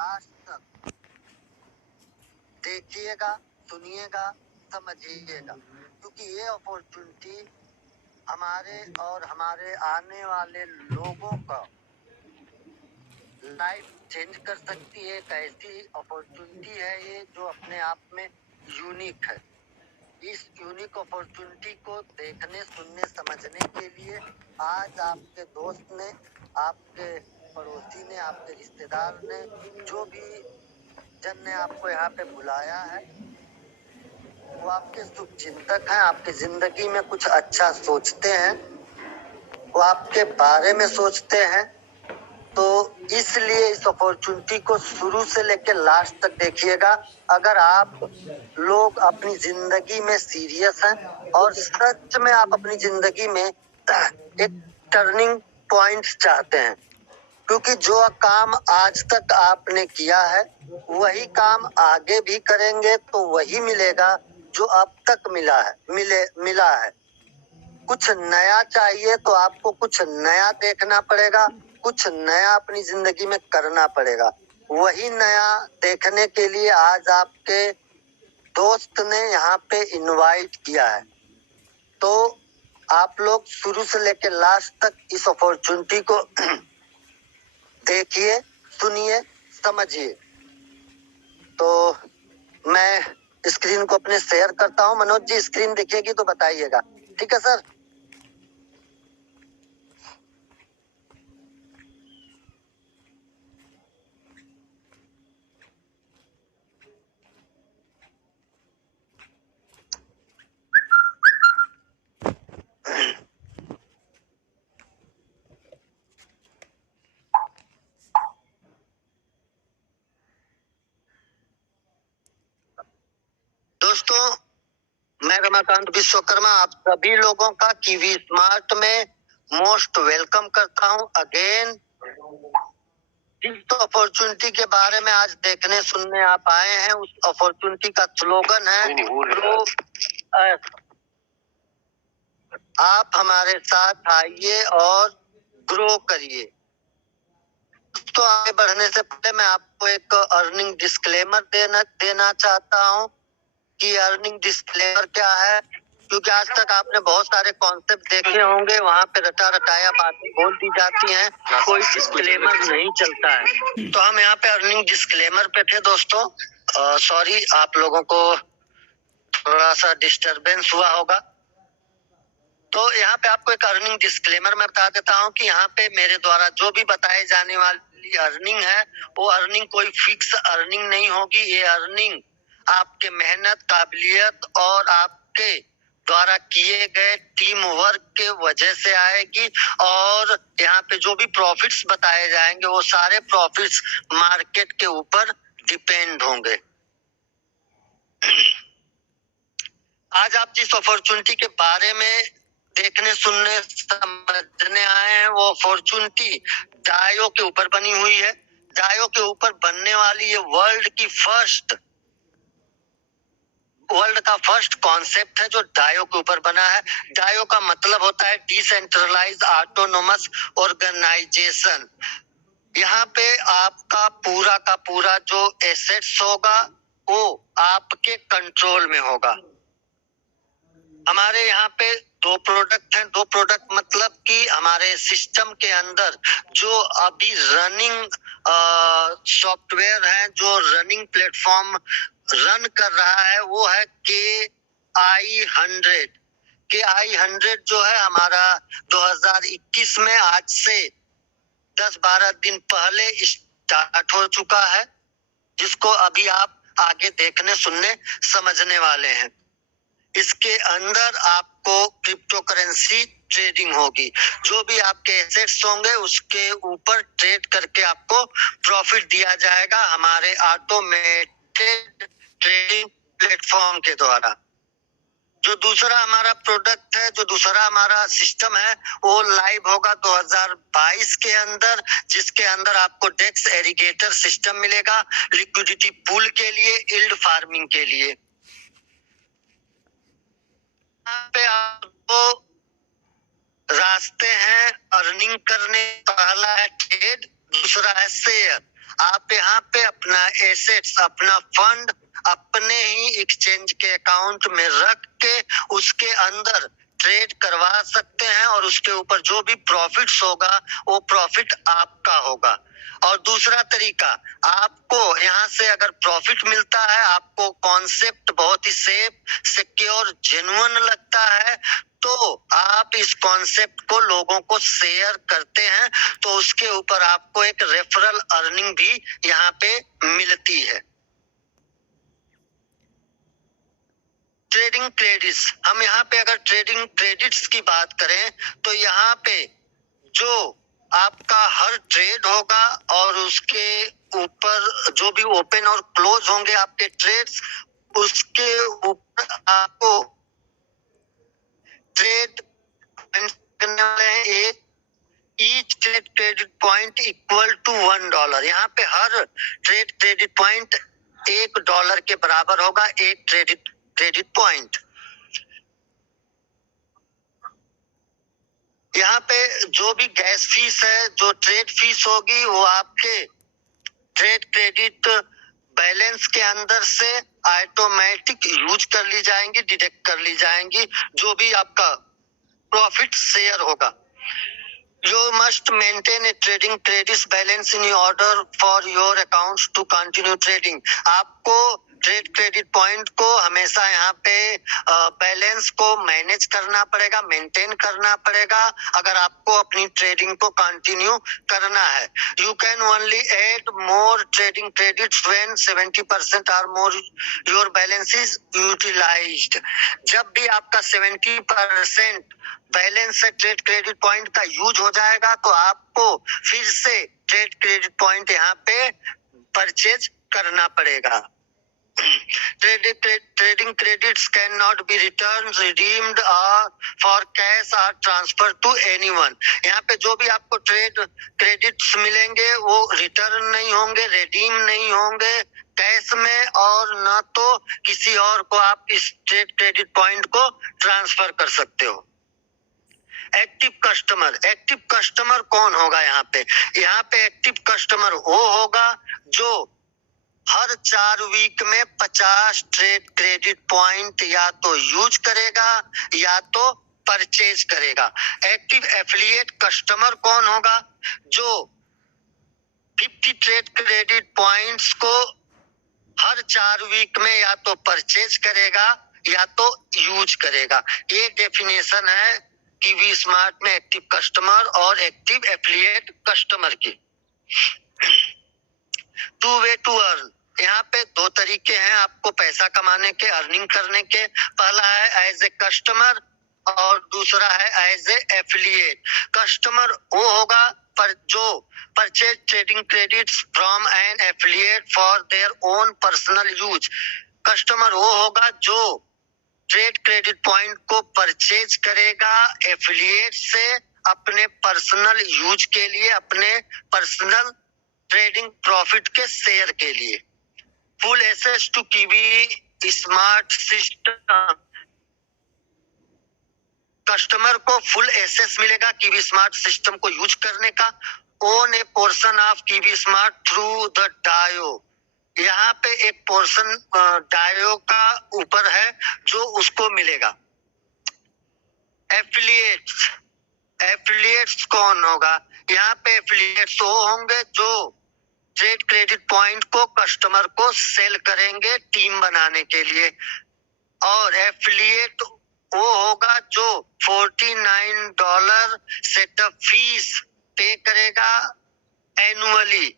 Last तक देखिएगा, सुनिएगा, समझिएगा, क्योंकि ये अपॉर्चुनिटी हमारे और हमारे आने वाले लोगों का लाइफ चेंज कर सकती है। एक ऐसी अपॉर्चुनिटी है ये जो अपने आप में यूनिक है। इस यूनिक अपॉर्चुनिटी को देखने, सुनने, समझने के लिए आज आपके दोस्त ने, आपके पड़ोसी ने, आपके रिश्तेदार ने, जो भी जन ने आपको यहाँ पे बुलाया है, वो आपके शुभचिंतक हैं, आपकी जिंदगी में कुछ अच्छा सोचते हैं, वो आपके बारे में सोचते हैं। तो इसलिए इस अपॉर्चुनिटी को शुरू से लेकर लास्ट तक देखिएगा। अगर आप लोग अपनी जिंदगी में सीरियस हैं और सच में आप अपनी जिंदगी में एक टर्निंग पॉइंट चाहते हैं, क्योंकि जो काम आज तक आपने किया है वही काम आगे भी करेंगे तो वही मिलेगा जो अब तक मिला है। कुछ नया चाहिए तो आपको कुछ नया देखना पड़ेगा, कुछ नया अपनी जिंदगी में करना पड़ेगा। वही नया देखने के लिए आज आपके दोस्त ने यहाँ पे इनवाइट किया है। तो आप लोग शुरू से लेकर लास्ट तक इस अपॉर्चुनिटी को देखिए, सुनिए, समझिए। तो मैं स्क्रीन को अपने शेयर करता हूँ। मनोज जी, स्क्रीन दिखेगी तो बताइएगा। ठीक है सर। दोस्तों, मैं रमाकांत विश्वकर्मा आप सभी लोगों का कीवी स्मार्ट में मोस्ट वेलकम करता हूं अगेन। जिस अपॉर्चुनिटी के बारे में आज देखने सुनने आप आए हैं, उस अपॉर्चुनिटी का स्लोगन है ग्रो। आप हमारे साथ आइए और ग्रो करिए। तो आगे बढ़ने से पहले मैं आपको एक अर्निंग डिस्क्लेमर देना चाहता हूं कि अर्निंग डिस्क्लेमर क्या है, क्योंकि आज तक आपने बहुत सारे कॉन्सेप्ट देखे होंगे, वहाँ पे रटा रटाया बातें बोल दी जाती हैं, कोई डिस्क्लेमर नहीं चलता है। तो हम यहाँ पे अर्निंग डिस्क्लेमर पे थे दोस्तों। सॉरी, आप लोगों को थोड़ा सा डिस्टरबेंस हुआ होगा। तो यहाँ पे आपको एक अर्निंग डिस्क्लेमर मैं बता देता हूँ कि यहाँ पे मेरे द्वारा जो भी बताई जाने वाली अर्निंग है, वो अर्निंग कोई फिक्स अर्निंग नहीं होगी। ये अर्निंग आपके मेहनत, काबिलियत और आपके द्वारा किए गए टीम वर्क के वजह से आएगी। और यहाँ पे जो भी प्रॉफिट्स बताए जाएंगे, वो सारे प्रॉफिट्स मार्केट के ऊपर डिपेंड होंगे। आज आप जिस अपॉर्चुनिटी के बारे में देखने, सुनने, समझने आए हैं, वो अपॉर्चुनिटी डायो के ऊपर बनी हुई है। डायो के ऊपर बनने वाली ये वर्ल्ड का फर्स्ट कॉन्सेप्ट है जो डायो के ऊपर बना है। डायो का मतलब होता है डिसेंट्रलाइज ऑटोनोमस ऑर्गेनाइजेशन। यहाँ पे आपका पूरा का पूरा जो एसेट्स होगा वो आपके कंट्रोल में होगा। हमारे यहाँ पे दो प्रोडक्ट हैं। दो प्रोडक्ट मतलब कि हमारे सिस्टम के अंदर जो अभी रनिंग सॉफ्टवेयर है, जो रनिंग प्लेटफॉर्म रन कर रहा है, वो है KI100। KI100 जो है हमारा 2021 में आज से 10-12 दिन पहले स्टार्ट हो चुका है, जिसको अभी आप आगे देखने, सुनने, समझने वाले हैं। इसके अंदर आपको क्रिप्टो करेंसी ट्रेडिंग होगी। जो भी आपके एसेट्स होंगे उसके ऊपर ट्रेड करके आपको प्रॉफिट दिया जाएगा हमारे ऑटोमेटेड ट्रेडिंग प्लेटफॉर्म के द्वारा। जो दूसरा हमारा प्रोडक्ट है, जो दूसरा हमारा सिस्टम है, वो लाइव होगा 2022 के अंदर, जिसके अंदर आपको डेक्स एरीगेटर सिस्टम मिलेगा लिक्विडिटी पूल के लिए, यील्ड फार्मिंग के लिए। यहाँ पे आपको रास्ते हैं अर्निंग करने। पहला है ट्रेड, दूसरा है शेयर। आप यहाँ पे अपना एसेट्स, अपना फंड अपने ही एक्सचेंज के अकाउंट में रख के उसके अंदर ट्रेड करवा सकते हैं और उसके ऊपर जो भी प्रॉफिट्स होगा वो प्रॉफिट आपका होगा। और दूसरा तरीका, आपको यहाँ से अगर प्रॉफिट मिलता है, आपको कॉन्सेप्ट बहुत ही सेफ, सिक्योर, जेन्युइन लगता है, तो आप इस कॉन्सेप्ट को लोगों को शेयर करते हैं, तो उसके ऊपर आपको एक रेफरल अर्निंग भी यहाँ पे मिलती है। ट्रेडिंग क्रेडिट्स, हम यहाँ पे अगर ट्रेडिंग क्रेडिट्स की बात करें तो यहाँ पे जो आपका हर ट्रेड होगा और उसके ऊपर जो भी ओपन और क्लोज होंगे आपके ट्रेड्स, उसके ऊपर आपको ट्रेड करने वाले हैं। एक each trade credit point equal to $1। यहाँ पे हर ट्रेड क्रेडिट पॉइंट $1 के बराबर होगा, एक क्रेडिट पॉइंट। यहाँ पे जो भी गैस फीस है, जो ट्रेड फीस होगी, वो आपके ट्रेड क्रेडिट बैलेंस के अंदर से ऑटोमेटिक यूज कर ली जाएंगी, डिडक्ट कर ली जाएंगी, जो भी आपका प्रॉफिट शेयर होगा। You must maintain a trading credits balance in order for your accounts to continue trading. आपको ट्रेड क्रेडिट पॉइंट को हमेशा यहाँ पे बैलेंस को मैनेज करना पड़ेगा, मेंटेन करना पड़ेगा, अगर आपको अपनी ट्रेडिंग को कंटिन्यू करना है। You can only add more trading credits when 70% or more your balance is utilized. जब भी आपका 70% बैलेंस से ट्रेड क्रेडिट पॉइंट का यूज हो जाएगा, तो आपको फिर से ट्रेड क्रेडिट पॉइंट यहाँ पे परचेज करना पड़ेगा। Trading credits cannot be returned, redeemed or for cash or transferred to anyone. यहाँ पे जो भी आपको ट्रेड क्रेडिट्स मिलेंगे वो रिटर्न नहीं होंगे, रिडीम नहीं होंगे कैश में, और न तो किसी और को आप इस ट्रेड क्रेडिट पॉइंट को ट्रांसफर कर सकते हो। एक्टिव कस्टमर कौन होगा यहाँ पे? यहाँ पे एक्टिव कस्टमर वो होगा जो हर 4 वीक में 50 ट्रेड क्रेडिट पॉइंट या तो यूज करेगा या तो परचेज करेगा। एक्टिव एफिलिएट कस्टमर कौन होगा? जो 50 ट्रेड क्रेडिट पॉइंट्स को हर 4 वीक में या तो परचेज करेगा या तो यूज करेगा। ये डेफिनेशन है कीवी स्मार्ट में एक्टिव कस्टमर और एक्टिव एफिलिएट कस्टमर की। टू वे टू अर्न, यहाँ पे 2 तरीके हैं आपको पैसा कमाने के, अर्निंग करने के। पहला है एज ए कस्टमर और दूसरा है एज ए एफिलिएट। कस्टमर वो होगा पर जो purchase trading credits from an affiliate for their own personal use. Customer वो होगा जो ट्रेड क्रेडिट पॉइंट को परचेज करेगा एफिलिएट से अपने पर्सनल यूज के लिए, अपने पर्सनल ट्रेडिंग प्रॉफिट के शेयर के लिए। Full access to Kiwi smart system, customer को फुल एक्सेस मिलेगा कीवी स्मार्ट सिस्टम को यूज करने का। Own a portion of Kiwi smart through the DAO, यहाँ पे एक पोर्शन डायो का ऊपर है जो उसको मिलेगा। एफिलिएट्स कौन होगा? यहाँ पे एफिलिएट्स वो होंगे जो ट्रेड क्रेडिट पॉइंट को कस्टमर को सेल करेंगे टीम बनाने के लिए। और एफिलिएट वो होगा जो $49 सेटअप फीस पे करेगा एनुअली,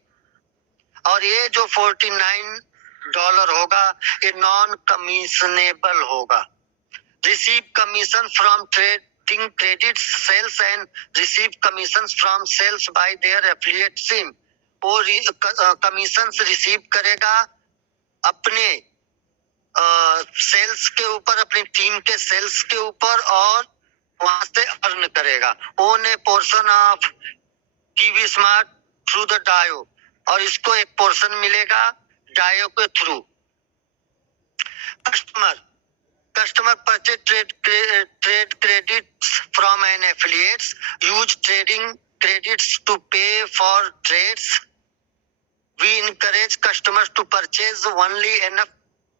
और ये जो $49 होगा ये नॉन कमीशनेबल होगा। Receive commission from trading credit sales and receive commission from sales by their affiliate sim, वो कमीशन रिसीव करेगा अपने सेल्स के ऊपर, अपनी टीम के सेल्स के ऊपर, और वहां से अर्न करेगा। Own a portion of Kiwi smart through the DAO, और इसको एक पोर्शन मिलेगा डायो के थ्रू। Customer purchase trade credits from an affiliates, use trading credits to pay for trades We encourage customers to purchase only enough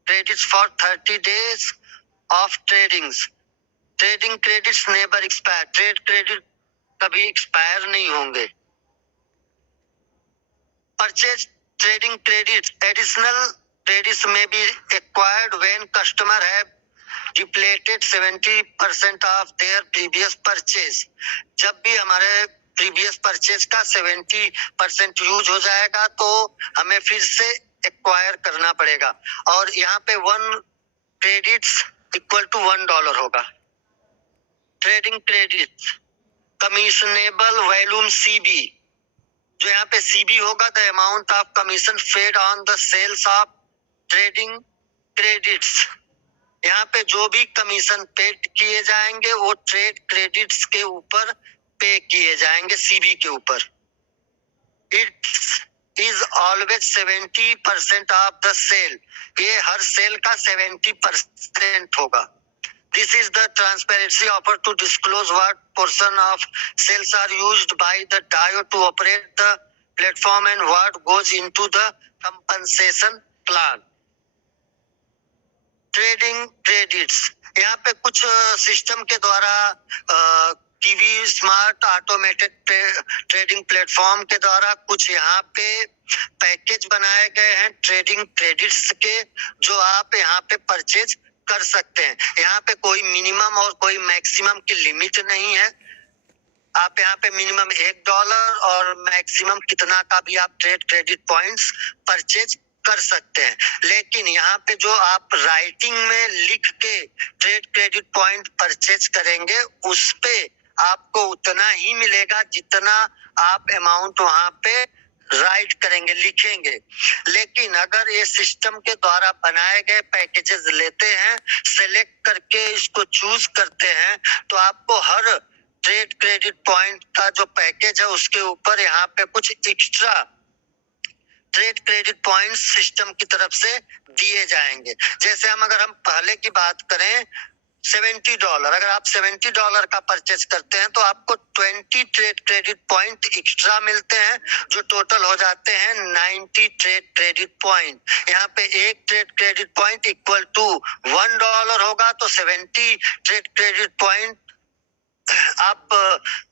credits for 30 days of tradings. Trading credits never expire. Trade credit कभी expire नहीं होंगे. Purchase trading credits. Additional credits may be acquired when customer have depleted 70% of their previous purchase. जब भी हमारे previous purchase का 70% use हो जाएगा तो हमें फिर से एक्वायर करना पड़ेगा. और यहाँ पे 1 क्रेडिट्स इक्वल टू $1 होगा. Trading credit commissionable volume CB, जो यहाँ पे सीबी होगा the amount of commission paid on the sales of trading credits. यहाँ पे जो भी कमीशन पेड किए जाएंगे वो ट्रेड क्रेडिट्स के ऊपर पे किए जाएंगे, सीबी के ऊपर. It is always 70% of the sale. ये हर सेल का 70% होगा. This is the transparency offer to disclose what portion of sales are used by the DIO to operate the platform and what goes into the compensation plan. Trading credits, यहाँ पे कुछ system के द्वारा TV smart automated trading platform के द्वारा कुछ यहाँ पे पैकेज बनाए गए हैं ट्रेडिंग क्रेडिट्स के, जो आप यहाँ पे परचेज कर सकते हैं. यहाँ पे कोई मिनिमम और कोई मैक्सिमम की लिमिट नहीं है. आप यहाँ पे मिनिमम $1 और मैक्सिमम कितना का भी आप ट्रेड क्रेडिट पॉइंट्स परचेज कर सकते हैं. लेकिन यहाँ पे जो आप राइटिंग में लिख के ट्रेड क्रेडिट पॉइंट परचेज करेंगे उस पे आपको उतना ही मिलेगा जितना आप अमाउंट वहाँ पे राइट करेंगे, लिखेंगे. लेकिन अगर ये सिस्टम के द्वारा बनाए गए पैकेजेस लेते हैं, सेलेक्ट करके इसको चूज करते हैं, तो आपको हर ट्रेड क्रेडिट पॉइंट का जो पैकेज है उसके ऊपर यहाँ पे कुछ extra trade credit points system की तरफ से दिए जाएंगे. जैसे अगर हम पहले की बात करें $70, अगर आप $70 का परचेज करते हैं तो आपको 20 ट्रेड क्रेडिट पॉइंट एक्स्ट्रा मिलते हैं, जो टोटल हो जाते हैं 90 ट्रेड क्रेडिट पॉइंट. यहाँ पे एक trade credit point equal to $1 होगा, तो 70 ट्रेड क्रेडिट पॉइंट आप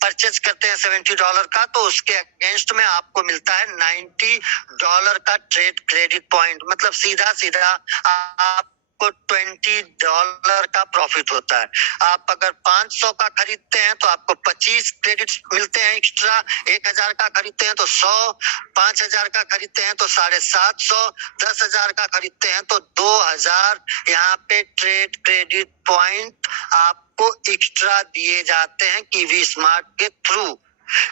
परचेज करते हैं $70 का, तो उसके अगेंस्ट में आपको मिलता है $90 का ट्रेड क्रेडिट पॉइंट. मतलब सीधा सीधा आपको $20 का प्रॉफिट होता है. आप अगर 500 का खरीदते हैं तो आपको 25 क्रेडिट मिलते हैं एक्स्ट्रा. 1000 का खरीदते हैं तो 100, 5000 का खरीदते हैं तो 750, 10,000 का खरीदते हैं तो 2000 यहाँ पे ट्रेड क्रेडिट पॉइंट आपको एक्स्ट्रा दिए जाते हैं कीवी स्मार्ट के थ्रू.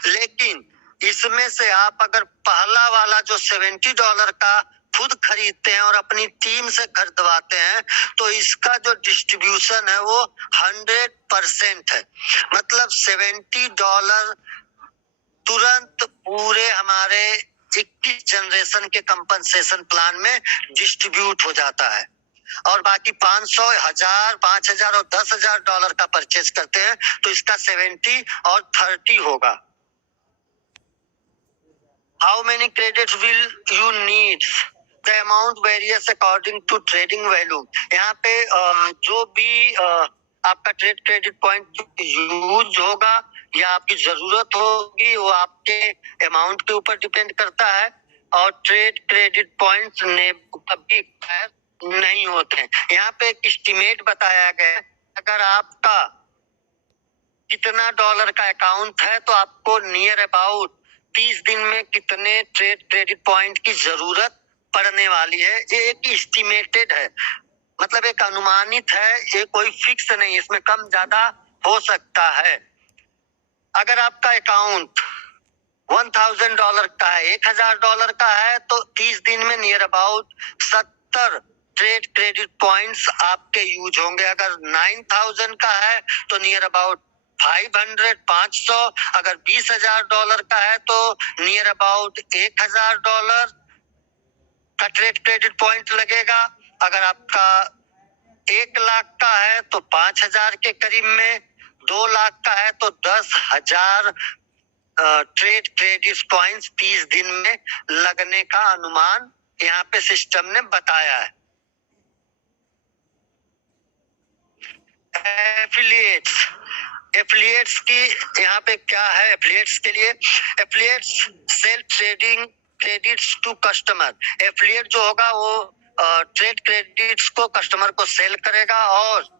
लेकिन इसमें से आप अगर पहला वाला जो $70 का खुद खरीदते हैं और अपनी टीम से खरीदवाते हैं तो इसका जो डिस्ट्रीब्यूशन है वो 100% है. मतलब $70 तुरंत पूरे हमारे 21 जनरेशन के कंपनसेशन प्लान में डिस्ट्रीब्यूट हो जाता है. और बाकी 500, 1000, 5000 और $10,000 का परचेज करते हैं तो इसका 70 और 30 होगा. How many credits will you need? The amount varies according to trading value. यहाँ पे जो भी आपका ट्रेड क्रेडिट पॉइंट यूज होगा या आपकी जरूरत होगी वो आपके अमाउंट के ऊपर डिपेंड करता है. और ट्रेड क्रेडिट पॉइंट्स ने कभी नहीं होते हैं. यहाँ पे एक एस्टिमेट बताया गया है, अगर आपका कितना डॉलर का अकाउंट है तो आपको नियर अबाउट 30 दिन में कितने ट्रेड क्रेडिट पॉइंट की जरूरत पड़ने वाली है. ये एक एस्टिमेटेड है, मतलब एक अनुमानित है, ये कोई फिक्स नहीं, इसमें कम ज्यादा हो सकता है. अगर आपका अकाउंट $1,000 का है, $1,000 का है तो 30 दिन में near about 70 trade credit points आपके यूज होंगे. अगर 9,000 का है तो नियर अबाउट 500. अगर $20,000 का है तो नियर अबाउट $1,000 का ट्रेड क्रेडिट पॉइंट लगेगा. अगर आपका 1 लाख का है तो 5,000 के करीब में, 2 लाख का है तो 10,000 ट्रेड क्रेडिट पॉइंट्स 30 दिन में लगने का अनुमान यहाँ पे सिस्टम ने बताया है। एफिलिएट्स की यहाँ पे क्या है? एफिलिएट्स के लिए affiliates sell trading credits to customer. Affiliate जो होगा वो ट्रेड क्रेडिट्स को कस्टमर को सेल करेगा और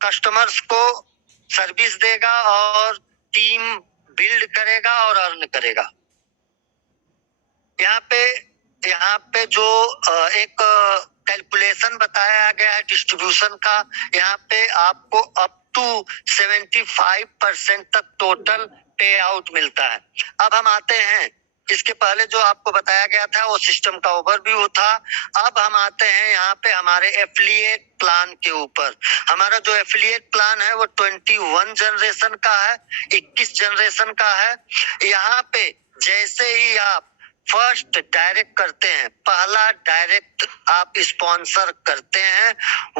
कस्टमर्स को सर्विस देगा और टीम बिल्ड करेगा और अर्न करेगा। यहाँ पे जो एक कैलकुलेशन बताया गया है डिस्ट्रीब्यूशन का, यहाँ पे आपको अप टू 75% तक टोटल पे आउट मिलता है। अब हम आते हैं, इसके पहले जो आपको बताया गया था वो सिस्टम का ओवरव्यू था। अब हम आते हैं यहाँ पे हमारे एफिलिएट प्लान के ऊपर। हमारा जो एफिलिएट प्लान है वो 21 जनरेशन का है, 21 जनरेशन का है। यहाँ पे जैसे ही आप फर्स्ट डायरेक्ट करते हैं, पहला डायरेक्ट आप स्पॉन्सर करते हैं,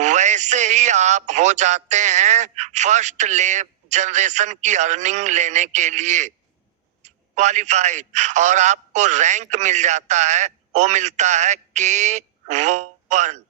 वैसे ही आप हो जाते हैं फर्स्ट जनरेशन की अर्निंग लेने के लिए क्वालिफाइड और आपको रैंक मिल जाता है, वो मिलता है K1।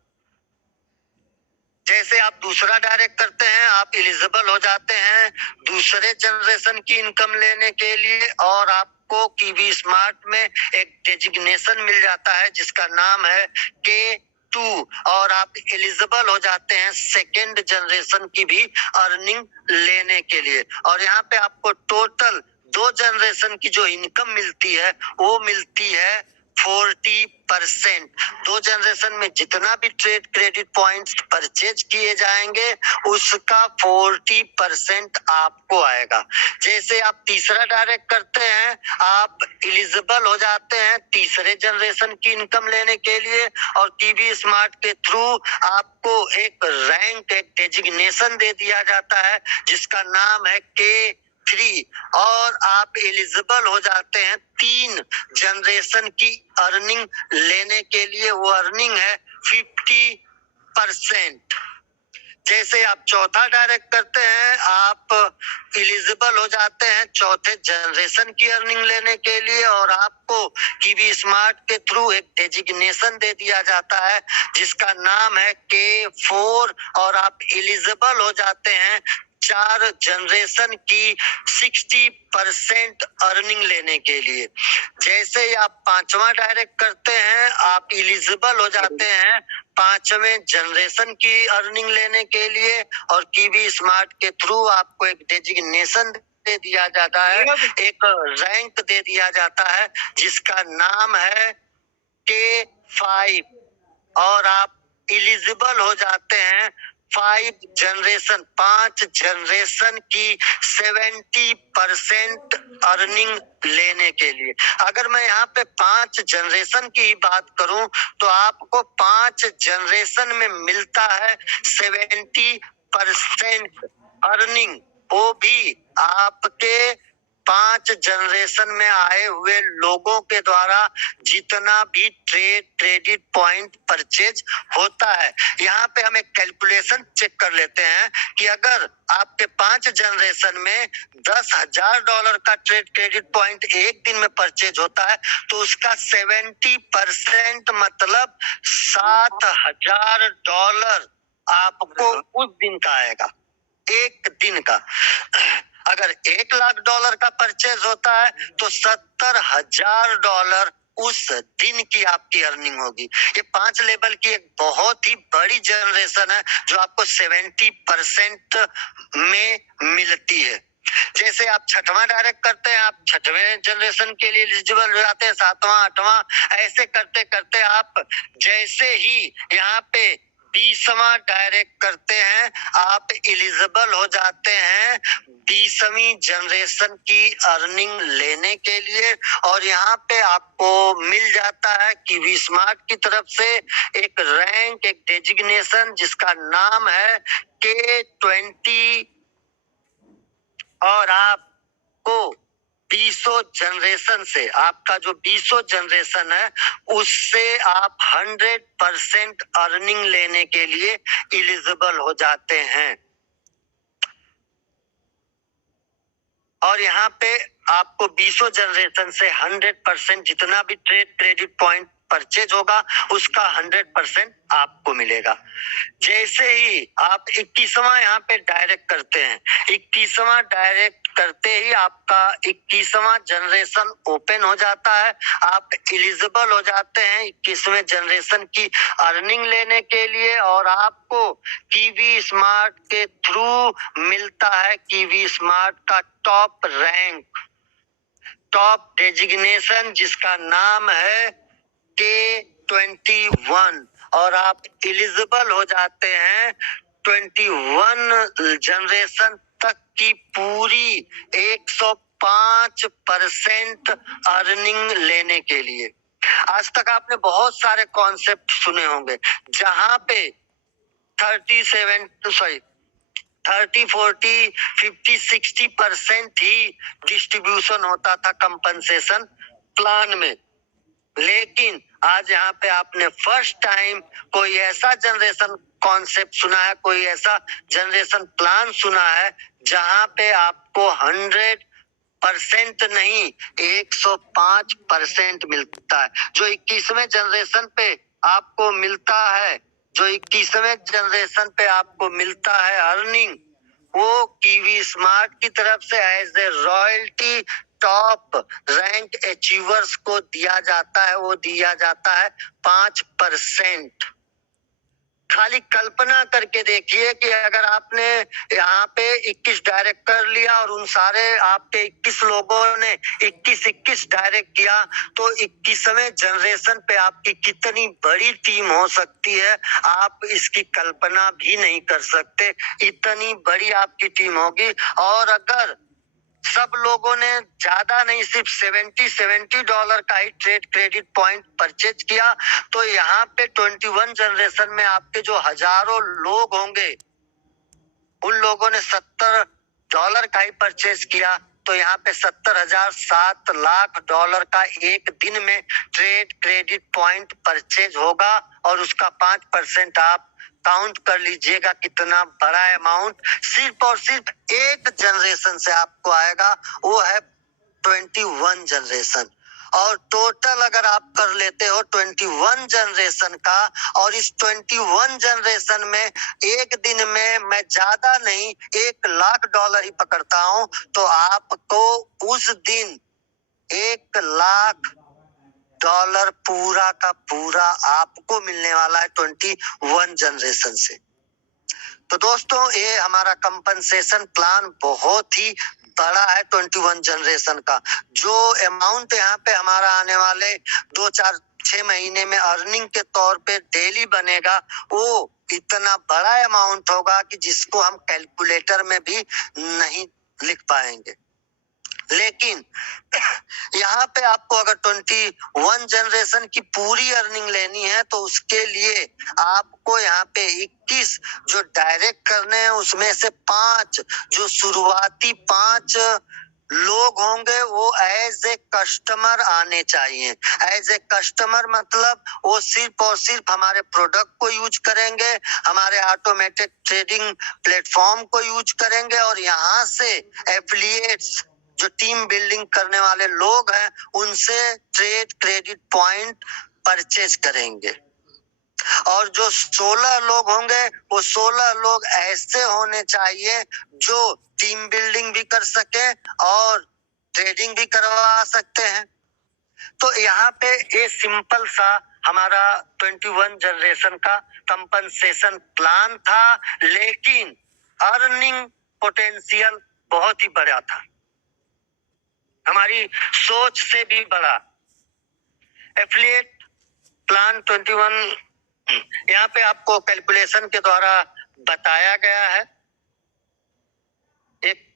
जैसे आप दूसरा डायरेक्ट करते हैं, आप एलिजिबल हो जाते हैं दूसरे जनरेशन की इनकम लेने के लिए और आपको कीवी स्मार्ट में एक डेजिग्नेशन मिल जाता है जिसका नाम है K2 और आप एलिजिबल हो जाते हैं सेकेंड जनरेशन की भी अर्निंग लेने के लिए। और यहाँ पे आपको टोटल 2 जनरेशन की जो इनकम मिलती है वो मिलती है 40%। 2 जनरेशन में जितना भी ट्रेड क्रेडिट पॉइंट्स परचेज किए जाएंगे उसका 40% आपको आएगा। जैसे आप तीसरा डायरेक्ट करते हैं, आप एलिजिबल हो जाते हैं तीसरे जनरेशन की इनकम लेने के लिए और कीवी स्मार्ट के थ्रू आपको एक रैंक, एक डेजिग्नेशन दे दिया जाता है जिसका नाम है K3 और आप एलिजिबल हो जाते हैं 3 जनरेशन की अर्निंग लेने के लिए। वो अर्निंग है 50%। जैसे आप चौथा डायरेक्ट करते हैं, आप एलिजिबल हो जाते हैं चौथे जनरेशन की अर्निंग लेने के लिए और आपको कीवी स्मार्ट के थ्रू एक डेजिग्नेशन दे दिया जाता है जिसका नाम है K4 और आप एलिजिबल हो जाते हैं 4 जनरेशन की 60% अर्निंग लेने के लिए। जैसे ही आप 5वां डायरेक्ट करते हैं, आप एलिजिबल हो जाते हैं 5वें जनरेशन की अर्निंग लेने के लिए और कीवी स्मार्ट के थ्रू आपको एक डेजिग्नेशन दे दिया जाता है, एक रैंक दे दिया जाता है जिसका नाम है K5 और आप एलिजिबल हो जाते हैं 5 जनरेशन की 70% अर्निंग लेने के लिए। अगर मैं यहाँ पे 5 जनरेशन की बात करूं तो आपको 5 जनरेशन में मिलता है 70% अर्निंग, वो भी आपके 5 जनरेशन में आए हुए लोगों के द्वारा जितना भी ट्रेड क्रेडिट पॉइंट परचेज होता है। यहाँ पे हम एक कैलकुलेशन चेक कर लेते हैं कि अगर आपके 5 जनरेशन में $10,000 का ट्रेड क्रेडिट पॉइंट एक दिन में परचेज होता है तो उसका 70% मतलब $7,000 आपको उस दिन का आएगा, एक दिन का। अगर $1,00,000 का परचेज होता है तो $70,000 उस दिन की आपकी अर्निंग होगी। ये 5 लेवल की एक बहुत ही बड़ी जनरेशन है जो आपको 70% में मिलती है। जैसे आप 6वां डायरेक्ट करते हैं, आप 6वें जनरेशन के लिए एलिजिबल हो जाते हैं, 7वां 8वां ऐसे करते करते आप जैसे ही यहाँ पे 20वां डायरेक्ट करते हैं, आप एलिजिबल हो जाते हैं 20वीं जनरेशन की अर्निंग लेने के लिए और यहाँ पे आपको मिल जाता है कीवी स्मार्ट की तरफ से एक रैंक, एक डेजिग्नेशन जिसका नाम है K20 और आपको 20 जनरेशन से, आपका जो 20 जनरेशन है उससे आप 100% अर्निंग लेने के लिए एलिजिबल हो जाते हैं। और यहाँ पे आपको 20 जनरेशन से 100% जितना भी ट्रेड क्रेडिट पॉइंट परचेज होगा उसका 100% आपको मिलेगा। जैसे ही आप 21वां यहाँ पे डायरेक्ट करते हैं, 21वां डायरेक्ट करते ही आपका 21वां जनरेशन ओपन हो जाता है। आप एलिजिबल हो जाते हैं 21वें जनरेशन की अर्निंग लेने के लिए और आपको कीवी स्मार्ट के थ्रू मिलता है कीवी स्मार्ट का टॉप रैंक, टॉप डेजिग्नेशन जिसका नाम है K21 और आप एलिजिबल हो जाते हैं 21 जनरेशन तक की पूरी 105% अर्निंग लेने के लिए। आज तक आपने बहुत सारे कॉन्सेप्ट सुने होंगे जहां पे 30, 40, 50, 60% ही डिस्ट्रीब्यूशन होता था कंपनसेशन प्लान में, लेकिन आज यहाँ पे आपने फर्स्ट टाइम कोई ऐसा जनरेशन कॉन्सेप्ट सुना है, कोई ऐसा जनरेशन प्लान सुना है जहाँ पे आपको 100% नहीं 105% मिलता है। जो 21वें जनरेशन पे आपको मिलता है, जो 21वें जनरेशन पे आपको मिलता है अर्निंग, वो कीवी स्मार्ट की तरफ से as a royalty top rank achievers को दिया जाता है। वो दिया जाता है 5%। खाली कल्पना करके देखिए कि अगर आपने यहाँ पे 21 डायरेक्ट कर लिया और उन सारे आपके 21 लोगों ने 21 डायरेक्ट किया तो 21वें जनरेशन पे आपकी कितनी बड़ी टीम हो सकती है, आप इसकी कल्पना भी नहीं कर सकते। इतनी बड़ी आपकी टीम होगी। और अगर सब लोगों ने ज्यादा नहीं सिर्फ $70 का ही ट्रेड क्रेडिट पॉइंट परचेज किया तो यहाँ पे 21 जनरेशन में आपके जो हजारों लोग होंगे उन लोगों ने $70 का ही परचेज किया तो यहाँ पे 70,000 $7 लाख का एक दिन में ट्रेड क्रेडिट पॉइंट परचेज होगा और उसका 5% आप काउंट कर लीजिएगा कितना बड़ा अमाउंट सिर्फ और सिर्फ एक जनरेशन से आपको आएगा। वो है 21 जनरेशन। और टोटल अगर आप कर लेते हो 21 जनरेशन का और इस 21 जनरेशन में एक दिन में मैं ज्यादा नहीं $1 लाख ही पकड़ता हूं तो आपको उस दिन $1 लाख पूरा का पूरा आपको मिलने वाला है 21 जनरेशन से। तो दोस्तों ये हमारा कंपनसेशन प्लान बहुत ही बड़ा है 21 जनरेशन का। जो अमाउंट यहाँ पे हमारा आने वाले 2-4-6 महीने में अर्निंग के तौर पे डेली बनेगा वो इतना बड़ा अमाउंट होगा कि जिसको हम कैलकुलेटर में भी नहीं लिख पाएंगे। लेकिन यहाँ पे आपको अगर 21 जनरेशन की पूरी अर्निंग लेनी है तो उसके लिए आपको यहाँ पे 21 जो डायरेक्ट करने हैं उसमें से 5 जो शुरुआती 5 लोग होंगे वो एज ए कस्टमर आने चाहिए। एज ए कस्टमर मतलब वो सिर्फ और सिर्फ हमारे प्रोडक्ट को यूज करेंगे, हमारे ऑटोमेटेड ट्रेडिंग प्लेटफॉर्म को यूज करेंगे और यहाँ से एफिलिएट्स जो टीम बिल्डिंग करने वाले लोग हैं उनसे ट्रेड क्रेडिट पॉइंट परचेज करेंगे। और जो 16 लोग होंगे वो 16 लोग ऐसे होने चाहिए जो टीम बिल्डिंग भी कर सके और ट्रेडिंग भी करवा सकते हैं। तो यहाँ पे ये सिंपल सा हमारा 21 जनरेशन का कंपनसेशन प्लान था, लेकिन अर्निंग पोटेंशियल बहुत ही बड़ा था, हमारी सोच से भी बड़ा। एफिलिएट प्लान 21 यहाँ पे आपको कैलकुलेशन के द्वारा बताया गया है। एक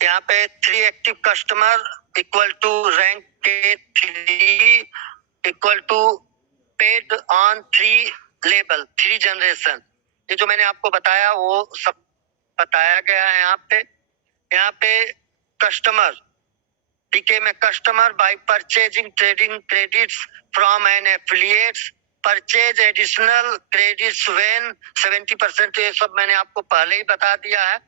यहाँ पे 3 active customer equal to rank के 3 equal to paid on 3 level 3 generation. ये जो मैंने आपको बताया वो सब बताया गया है। यहाँ पे कस्टमर पीके में customer by purchasing trading credits from an affiliates purchase additional credits when 70%। ये सब मैंने आपको पहले ही बता दिया है।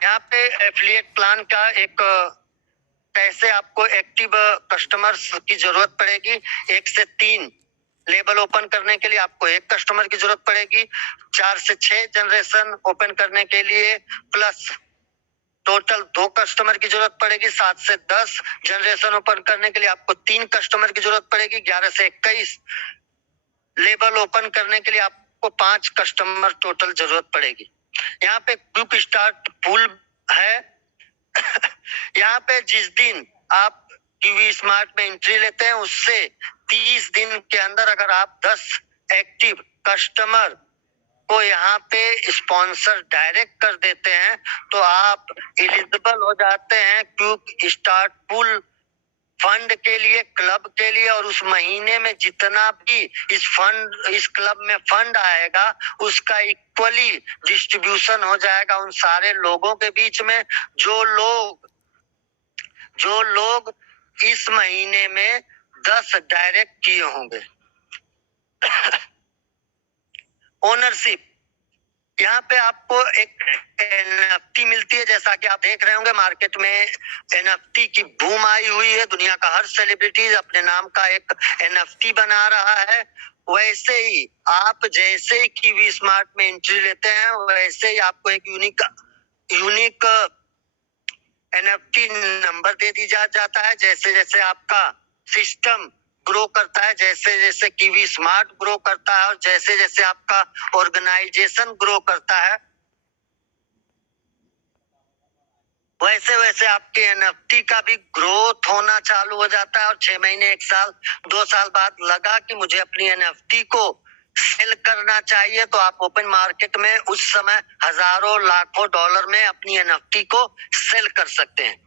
यहाँ पे एफिलिएट प्लान का एक कैसे आपको एक्टिव कस्टमर्स की जरूरत पड़ेगी। 1 से 3 लेबल ओपन करने के लिए आपको 1 कस्टमर की जरूरत पड़ेगी। 4 से 6 जनरेशन ओपन करने के लिए प्लस टोटल 2 कस्टमर की जरूरत पड़ेगी। 7 से 10 जनरेशन ओपन करने के लिए आपको 3 कस्टमर की जरूरत पड़ेगी। 11 से 21 लेबल ओपन करने के लिए आपको 5 कस्टमर टोटल जरूरत पड़ेगी। यहाँ पे क्विक स्टार्ट पूल है। यहाँ पे जिस दिन आप कीवी स्मार्ट में एंट्री लेते हैं उससे 30 दिन के अंदर अगर आप 10 एक्टिव कस्टमर को यहाँ पे स्पॉन्सर डायरेक्ट कर देते हैं तो आप एलिजिबल हो जाते हैं क्विक स्टार्ट पूल फंड के लिए, क्लब के लिए। और उस महीने में जितना भी इस क्लब में फंड आएगा उसका इक्वली डिस्ट्रीब्यूशन हो जाएगा उन सारे लोगों के बीच में जो लोग इस महीने में 10 डायरेक्ट किए होंगे। ओनरशिप, यहाँ पे आपको एक एनएफटी मिलती है। जैसा कि आप देख रहे होंगे मार्केट में एनएफटी की बूम आई हुई है। दुनिया का हर सेलिब्रिटी अपने नाम का एक एनएफटी बना रहा है। वैसे ही आप जैसे ही कीवी स्मार्ट में एंट्री लेते हैं वैसे ही आपको एक यूनिक एनएफटी नंबर दे दी जाता है। जैसे जैसे आपका सिस्टम ग्रो करता है, जैसे जैसे कीवी स्मार्ट ग्रो करता है और जैसे जैसे आपका ऑर्गेनाइजेशन ग्रो करता है वैसे वैसे आपके एनएफटी का भी ग्रोथ होना चालू हो जाता है। और 6 महीने, 1 साल, 2 साल बाद लगा कि मुझे अपनी एनएफटी को सेल करना चाहिए तो आप ओपन मार्केट में उस समय हजारों लाखों डॉलर में अपनी एनएफटी को सेल कर सकते हैं।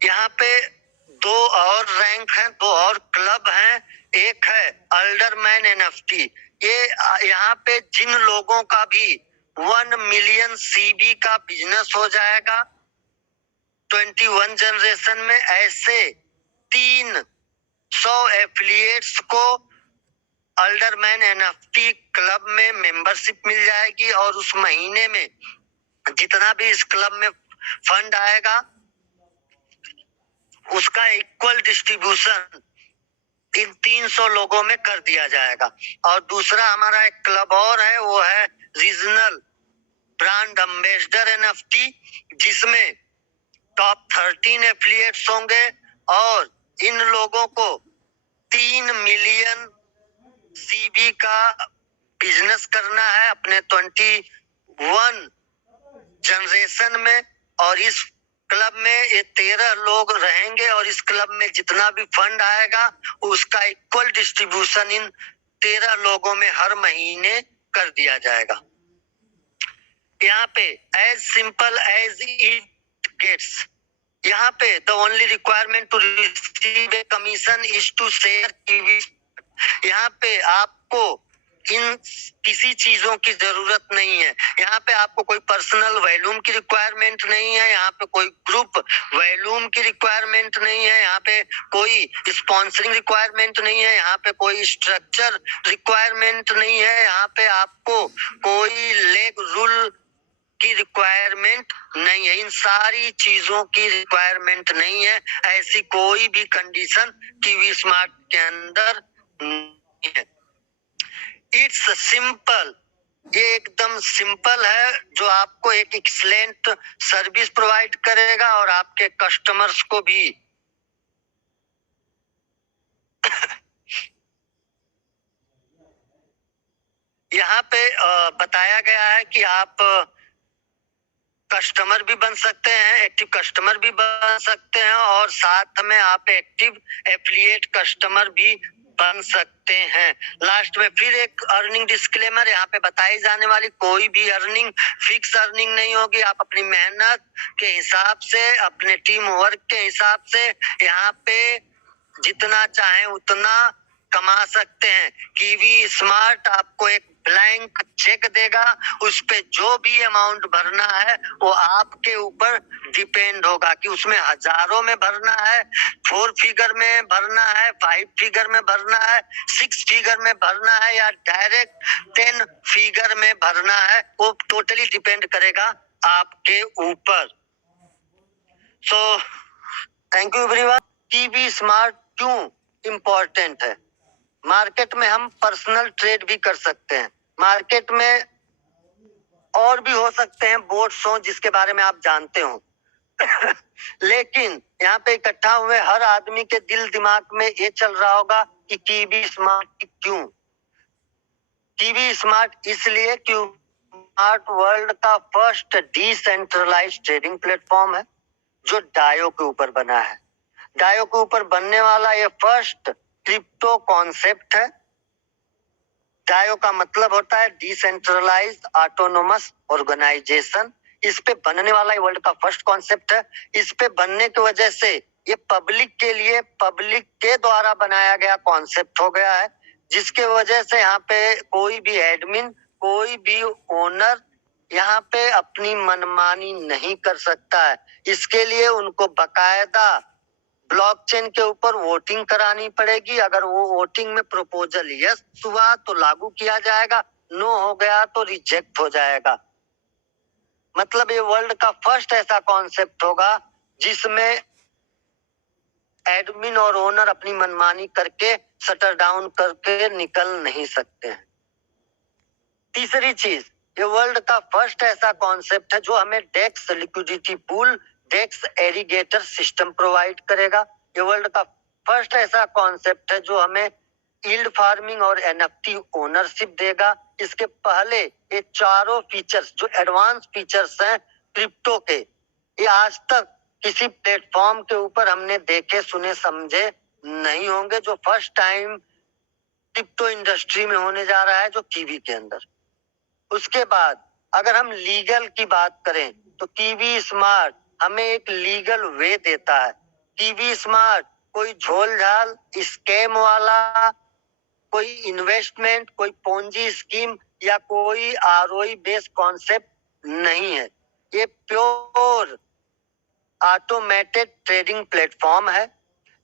यहाँ पे 2 और रैंक हैं, 2 और क्लब हैं। एक है अल्डरमैन एनएफटी। ये यहाँ पे जिन लोगों का भी 1 मिलियन सीबी का बिजनेस हो जाएगा 21 जनरेशन में, ऐसे 300 एफिलिएट्स को अल्डरमैन एनएफटी क्लब में मेंबरशिप मिल जाएगी। और उस महीने में जितना भी इस क्लब में फंड आएगा उसका इक्वल डिस्ट्रीब्यूशन इन 300 लोगों में कर दिया जाएगा। और दूसरा हमारा एक क्लब और है, वो है रीजनल ब्रांड एम्बेसडर एनएफटी, जिसमें टॉप 13 एफिलिएट्स होंगे। और इन लोगों को 3 मिलियन सीबी का बिजनेस करना है अपने 21 जनरेशन में। और इस क्लब में ये 13 लोग रहेंगे और इस क्लब में जितना भी फंड आएगा उसका इक्वल डिस्ट्रीब्यूशन इन 13 लोगों में हर महीने कर दिया जाएगा। यहाँ पे as simple as it gets, यहाँ पे the only requirement to receive a commission is to share कीवी। यहाँ पे आपको इन किसी चीजों की जरूरत नहीं है। यहाँ पे आपको कोई पर्सनल वॉल्यूम की रिक्वायरमेंट नहीं है। यहाँ पे कोई ग्रुप वॉल्यूम की रिक्वायरमेंट नहीं है। यहाँ पे कोई स्पॉन्सरिंग रिक्वायरमेंट नहीं है। यहाँ पे कोई स्ट्रक्चर रिक्वायरमेंट नहीं है। यहाँ पे आपको कोई लेग रूल की रिक्वायरमेंट नहीं है। इन सारी चीजों की रिक्वायरमेंट नहीं है। ऐसी कोई भी कंडीशन कीवी स्मार्ट के अंदर नहीं है। इट्स सिंपल, ये एकदम सिंपल है जो आपको एक एक्सीलेंट सर्विस प्रोवाइड करेगा और आपके कस्टमर्स को भी यहाँ पे बताया गया है कि आप कस्टमर भी बन सकते हैं, एक्टिव कस्टमर भी बन सकते हैं और साथ में आप एक्टिव एफिलिएट कस्टमर भी बन सकते हैं। लास्ट में फिर एक अर्निंग डिस्क्लेमर, यहाँ पे बताई जाने वाली कोई भी अर्निंग फिक्स अर्निंग नहीं होगी। आप अपनी मेहनत के हिसाब से, अपने टीम वर्क के हिसाब से यहाँ पे जितना चाहे उतना कमा सकते हैं। कीवी स्मार्ट आपको एक ब्लैंक चेक देगा, उस पे जो भी अमाउंट भरना है वो आपके ऊपर डिपेंड होगा कि उसमें हजारों में भरना है, 4 फिगर में भरना है, 5 फिगर में भरना है, 6 फिगर में भरना है या डायरेक्ट 10 फिगर में भरना है। वो टोटली डिपेंड करेगा आपके ऊपर। So thank you everyone. Kiwi smart क्यों इम्पोर्टेंट है? मार्केट में हम पर्सनल ट्रेड भी कर सकते हैं, मार्केट में और भी हो सकते हैं बोट्स हो जिसके बारे में आप जानते हो लेकिन यहाँ पे इकट्ठा हुए हर आदमी के दिल दिमाग में ये चल रहा होगा कि कीवी स्मार्ट क्यों? कीवी स्मार्ट इसलिए क्योंकि स्मार्ट वर्ल्ड का फर्स्ट डिसेंट्रलाइज्ड ट्रेडिंग प्लेटफॉर्म है जो डायो के ऊपर बना है। डायो के ऊपर बनने वाला ये फर्स्ट क्रिप्टो कॉन्सेप्ट है। डायो का मतलब होता है डिसेंट्रलाइज्ड ऑटोनोमस ऑर्गेनाइजेशन। इस पे बनने वाला ये वर्ल्ड का फर्स्ट कॉन्सेप्ट है। इस पे बनने की वजह से ये पब्लिक के लिए, पब्लिक के द्वारा बनाया गया कॉन्सेप्ट हो गया है, जिसके वजह से यहाँ पे कोई भी एडमिन, कोई भी ओनर यहाँ पे अपनी मनमानी नहीं कर सकता है। इसके लिए उनको बकायदा ब्लॉकचेन के ऊपर वोटिंग करानी पड़ेगी। अगर वो वोटिंग में प्रपोजल यस हुआ तो लागू किया जाएगा, नो हो गया तो रिजेक्ट हो जाएगा। मतलब ये वर्ल्ड का फर्स्ट ऐसा कॉन्सेप्ट होगा जिसमें एडमिन और ओनर अपनी मनमानी करके शटर डाउन करके निकल नहीं सकते हैं। तीसरी चीज, ये वर्ल्ड का फर्स्ट ऐसा कॉन्सेप्ट है जो हमें डेक्स लिक्विडिटी पूल, डेक्स एरीगेटर सिस्टम प्रोवाइड करेगा। ये वर्ल्ड का फर्स्ट ऐसा कॉन्सेप्ट है जो हमें यील्ड फार्मिंग और एनएफटी ओनरशिप देगा। इसके पहले ये चारों फीचर्स जो एडवांस फीचर्स हैं क्रिप्टो के, ये आज तक किसी प्लेटफॉर्म के ऊपर हमने देखे सुने समझे नहीं होंगे, जो फर्स्ट टाइम क्रिप्टो इंडस्ट्री में होने जा रहा है, जो कीवी के अंदर। उसके बाद अगर हम लीगल की बात करें तो कीवी स्मार्ट हमें एक लीगल वे देता है। कीवी स्मार्ट कोई झोल झाल स्कैम वाला, कोई इन्वेस्टमेंट, कोई पोंजी स्कीम या कोई आरओई बेस्ड कॉन्सेप्ट नहीं है। ये प्योर ऑटोमेटेड ट्रेडिंग प्लेटफॉर्म है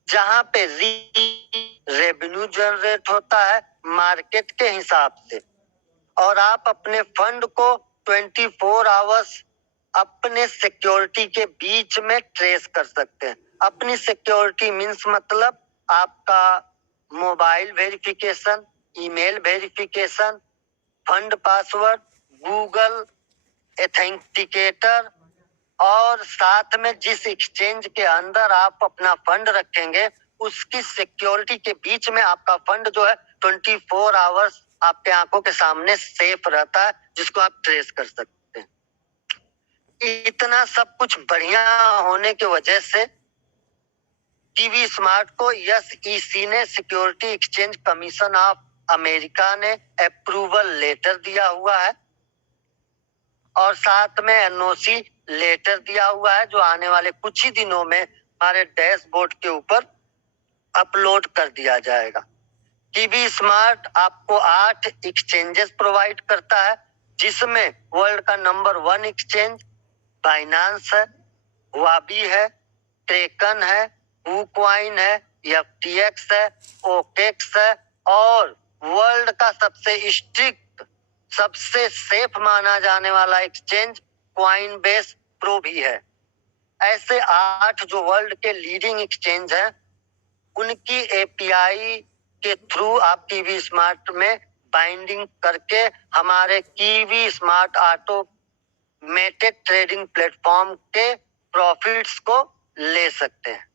जहां पे रेवेन्यू जनरेट होता है मार्केट के हिसाब से, और आप अपने फंड को 24 आवर्स अपने सिक्योरिटी के बीच में ट्रेस कर सकते हैं। अपनी सिक्योरिटी मींस मतलब आपका mobile verification, email verification, fund password, Google authenticator, और साथ में जिस एक्सचेंज के अंदर आप अपना फंड रखेंगे उसकी सिक्योरिटी के बीच में आपका फंड जो है 24 आवर्स आपके आंखों के सामने सेफ रहता है, जिसको आप ट्रेस कर सकते हैं। इतना सब कुछ बढ़िया होने की वजह से कीवी स्मार्ट को SEC ने, security exchange commission of America ने अप्रूवल लेटर दिया हुआ है, और साथ में NOC लेटर दिया हुआ है जो आने वाले कुछ ही दिनों में हमारे डैशबोर्ड के ऊपर अपलोड कर दिया जाएगा। कीवी स्मार्ट आपको 8 एक्सचेंजेस प्रोवाइड करता है, जिसमें वर्ल्ड का नंबर 1 एक्सचेंज बाइनांस है, वाबी है, क्रेकन है, वूकॉइन है, FTX है, OKX है, और वर्ल्ड का सबसे स्ट्रिक्ट, सबसे सेफ माना जाने वाला एक्सचेंज कॉइनबेस प्रो भी है। ऐसे 8 जो वर्ल्ड के लीडिंग एक्सचेंज हैं, उनकी API के थ्रू आप कीवी स्मार्ट में बाइंडिंग करके हमारे kiwi smart automated trading platform के प्रॉफिट्स को ले सकते हैं।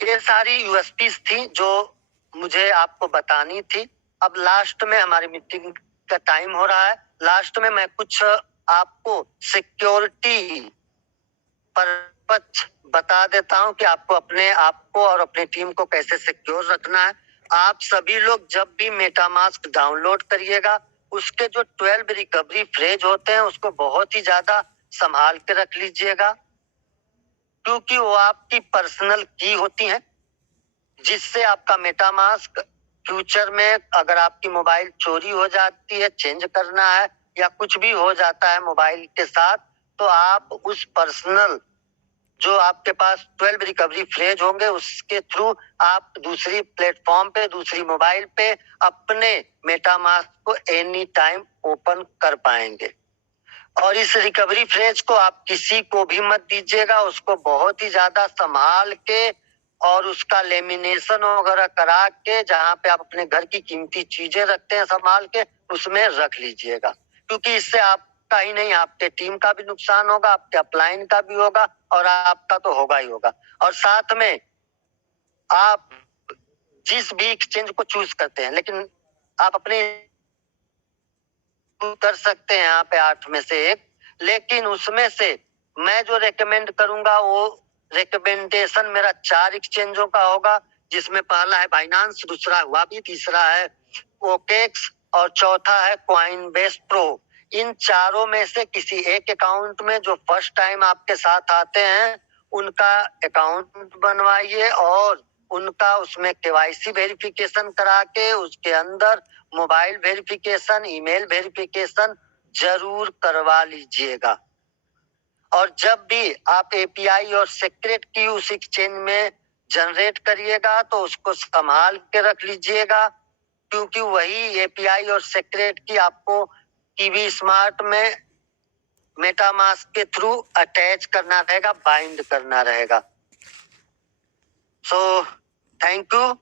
ये सारी यूएसपीज थी जो मुझे आपको बतानी थी। अब लास्ट में हमारी मीटिंग का टाइम हो रहा है। लास्ट में मैं कुछ आपको सिक्योरिटी पर्पस बता देता हूं कि आपको अपने आप को और अपनी टीम को कैसे सिक्योर रखना है। आप सभी लोग जब भी मेटामास्क डाउनलोड करिएगा, उसके जो 12 रिकवरी फ्रेज होते हैं उसको बहुत ही ज्यादा संभाल के रख लीजिएगा, क्योंकि वो आपकी पर्सनल की होती हैं, जिससे आपका मेटामास्क फ्यूचर में अगर आपकी मोबाइल चोरी हो जाती है, चेंज करना है या कुछ भी हो जाता है मोबाइल के साथ, तो आप उस पर्सनल जो आपके पास 12 रिकवरी फ्रेज होंगे उसके थ्रू आप दूसरी प्लेटफॉर्म पे, दूसरी मोबाइल पे अपने मेटामास्क को एनी टाइम ओपन कर पाएंगे। और इस रिकवरी फ्रेज को आप किसी को भी मत दीजिएगा, उसको बहुत ही ज्यादा संभाल के और उसका लेमिनेशन वगैरह करा के, जहाँ पे आप अपने घर की कीमती चीजें रखते हैं संभाल के, उसमें रख लीजिएगा, क्योंकि इससे आपका ही नहीं आपके टीम का भी नुकसान होगा, आपके अपलाइन का भी होगा और आपका तो होगा ही होगा। और साथ में आप जिस भी एक्सचेंज को चूज करते हैं, लेकिन आप अपने कर सकते हैं यहाँ पे 8 में से एक, लेकिन उसमें से मैं जो रेकमेंड करूंगा वो रिकमेंडेशन मेरा 4 एक्सचेंजों का होगा, जिसमें पहला है बाइनांस, दूसरा हुआबी, तीसरा है ओकेक्स और चौथा है कॉइनबेस प्रो। इन चारों में से किसी एक अकाउंट में जो फर्स्ट टाइम आपके साथ आते हैं उनका अकाउंट बनवाइए और उनका उसमें केवाईसी वेरिफिकेशन करा के उसके अंदर मोबाइल वेरिफिकेशन, ईमेल वेरिफिकेशन जरूर करवा लीजिएगा। और जब भी आप एपीआई और सीक्रेट की उस एक्सचेंज में जनरेट करिएगा तो उसको संभाल के रख लीजिएगा, क्योंकि वही एपीआई और सीक्रेट की आपको टीवी स्मार्ट में मेटामास्क के थ्रू अटैच करना रहेगा, बाइंड करना रहेगा। So thank you.